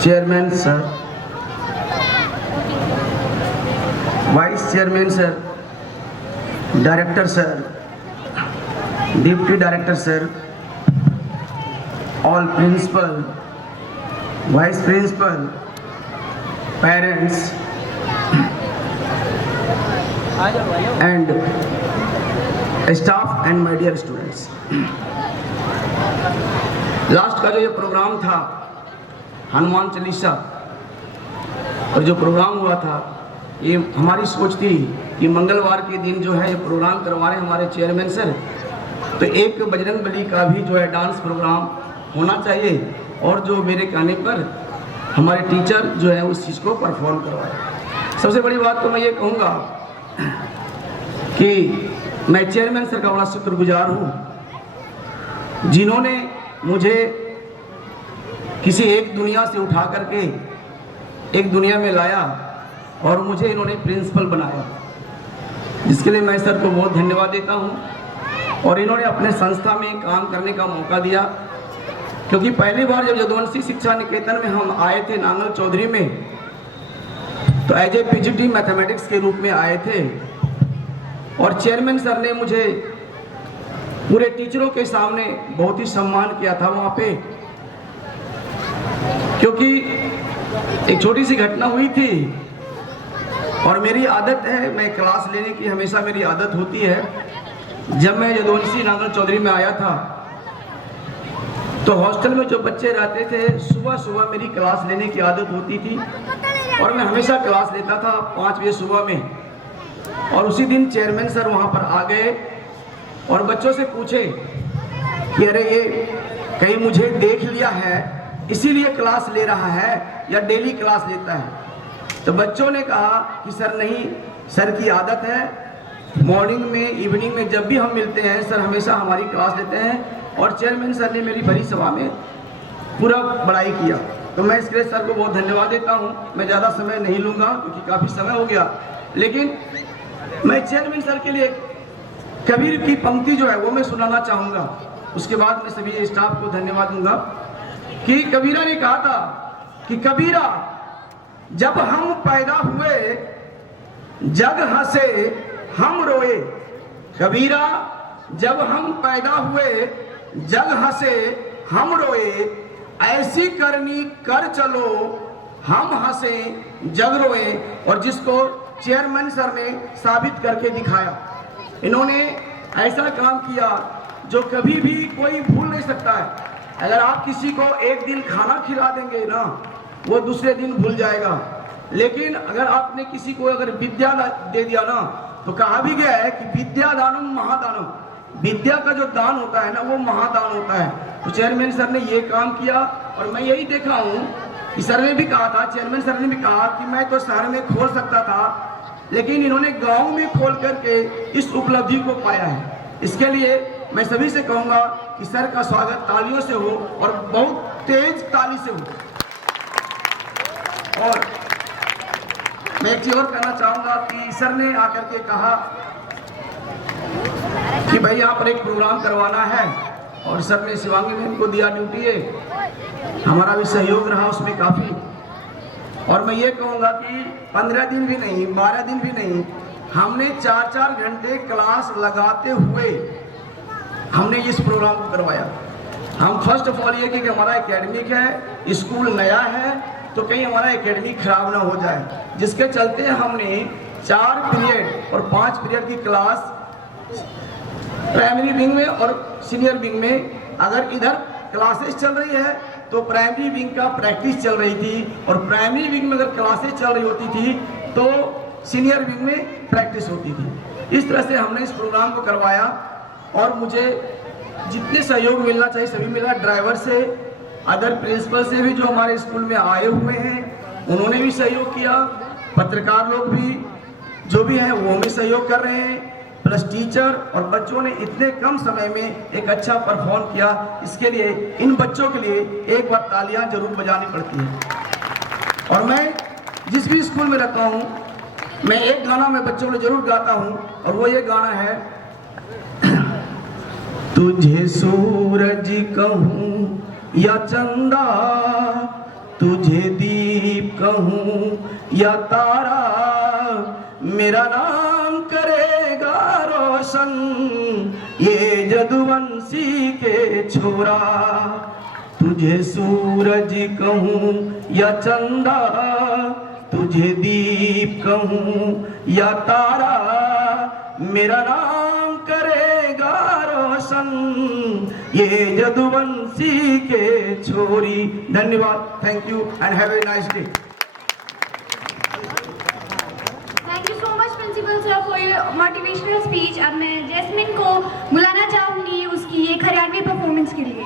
Chairman sir, vice chairman sir, director sir, deputy director sir, all principal, vice principal, parents and staff and my dear students. Last का जो ये programme था हनुमान चालीसा और जो programme हुआ था, ये हमारी सोच थी कि मंगलवार के दिन जो है ये प्रोग्राम करवा रहे हमारे चेयरमैन सर, तो एक बजरंगबली का भी जो है डांस प्रोग्राम होना चाहिए और जो मेरे कहने पर हमारे टीचर जो है उस चीज़ को परफॉर्म करवाए। सबसे बड़ी बात तो मैं ये कहूँगा कि मैं चेयरमैन सर का बड़ा शुक्रगुजार हूँ, जिन्होंने मुझे किसी एक दुनिया से उठा करके एक दुनिया में लाया और मुझे इन्होंने प्रिंसिपल बनाया, जिसके लिए मैं सर को बहुत धन्यवाद देता हूँ। और इन्होंने अपने संस्था में काम करने का मौका दिया, क्योंकि पहली बार जब यदुवंशी शिक्षा निकेतन में हम आए थे नांगल चौधरी में, तो एज ए पीजीटी मैथमेटिक्स के रूप में आए थे और चेयरमैन सर ने मुझे पूरे टीचरों के सामने बहुत ही सम्मान किया था वहाँ पे, क्योंकि एक छोटी सी घटना हुई थी और मेरी आदत है, मैं क्लास लेने की हमेशा मेरी आदत होती है। जब मैं यदुवंशी नांगल चौधरी में आया था तो हॉस्टल में जो बच्चे रहते थे, सुबह सुबह मेरी क्लास लेने की आदत होती थी और मैं हमेशा क्लास लेता था 5 बजे सुबह में। और उसी दिन चेयरमैन सर वहाँ पर आ गए और बच्चों से पूछे कि अरे ये कहीं मुझे देख लिया है इसीलिए क्लास ले रहा है या डेली क्लास लेता है? तो बच्चों ने कहा कि सर नहीं, सर की आदत है, मॉर्निंग में इवनिंग में जब भी हम मिलते हैं सर हमेशा हमारी क्लास लेते हैं। और चेयरमैन सर ने मेरी भरी सभा में पूरा बड़ाई किया, तो मैं इसके लिए सर को बहुत धन्यवाद देता हूँ। मैं ज़्यादा समय नहीं लूँगा क्योंकि काफ़ी समय हो गया, लेकिन मैं चेयरमैन सर के लिए कबीर की पंक्ति जो है वो मैं सुनाना चाहूँगा, उसके बाद मैं सभी स्टाफ को धन्यवाद दूंगा। कि कबीरा ने कहा था कि कबीरा जब हम पैदा हुए जग हंसे हम रोए, कबीरा जब हम पैदा हुए जग हंसे हम रोए, ऐसी करनी कर चलो हम हंसे जग रोए। और जिसको चेयरमैन सर ने साबित करके दिखाया, इन्होंने ऐसा काम किया जो कभी भी कोई भूल नहीं सकता है। अगर आप किसी को एक दिन खाना खिला देंगे ना, वो दूसरे दिन भूल जाएगा, लेकिन अगर आपने किसी को अगर विद्या दे दिया ना, तो कहा भी गया है कि विद्या दानम महादानम, विद्या का जो दान होता है ना वो महादान होता है। तो चेयरमैन सर ने ये काम किया और मैं यही देखा हूँ कि सर ने भी कहा था, चेयरमैन सर ने भी कहा कि मैं तो शहर में खोल सकता था, लेकिन इन्होंने गांव में खोल करके इस उपलब्धि को पाया है। इसके लिए मैं सभी से कहूंगा कि सर का स्वागत तालियों से हो और बहुत तेज ताली से हो। और मैं एक चीज और कहना चाहूंगा कि सर ने आकर के कहा कि भाई यहाँ पर एक प्रोग्राम करवाना है, और सर ने शिवांगी मैम को दिया ड्यूटी है, हमारा भी सहयोग रहा उसमें काफी। और मैं ये कहूँगा कि 15 दिन भी नहीं, 12 दिन भी नहीं, हमने 4-4 घंटे क्लास लगाते हुए हमने इस प्रोग्राम को करवाया। हम फर्स्ट ऑफ ऑल ये कि हमारा एकेडमिक है, स्कूल नया है, तो कहीं हमारा एकेडमिक खराब ना हो जाए, जिसके चलते हमने 4 पीरियड और 5 पीरियड की क्लास प्राइमरी विंग में और सीनियर विंग में, अगर इधर क्लासेस चल रही है तो प्राइमरी विंग का प्रैक्टिस चल रही थी, और प्राइमरी विंग में अगर क्लासेस चल रही होती थी तो सीनियर विंग में प्रैक्टिस होती थी। इस तरह से हमने इस प्रोग्राम को करवाया और मुझे जितने सहयोग मिलना चाहिए सभी मिला। ड्राइवर से, अदर प्रिंसिपल से भी जो हमारे स्कूल में आए हुए हैं उन्होंने भी सहयोग किया, पत्रकार लोग भी जो भी हैं वो भी सहयोग कर रहे हैं, प्लस टीचर और बच्चों ने इतने कम समय में एक अच्छा परफॉर्म किया। इसके लिए इन बच्चों के लिए एक बार तालियां जरूर बजानी पड़ती है। और मैं जिस भी स्कूल में रहता हूँ, मैं एक गाना मैं बच्चों को जरूर गाता हूँ, और वो ये गाना है, तुझे सूरज कहूँ या चंदा, तुझे दीप कहूँ या तारा, मेरा नाम करेगा रोशन ये जदुवंशी के छोरा। तुझे सूरज कहूँ या चंदा, तुझे दीप कहूँ या तारा, मेरा नाम करेगा रोशन ये जदुवंशी के छोरी। धन्यवाद, thank you and have a nice day. Thank you so much principal sir for your motivational speech. अब मैं जैस्मिन को बुलाना चाहूंगी उसकी 91वीं परफॉर्मेंस के लिए।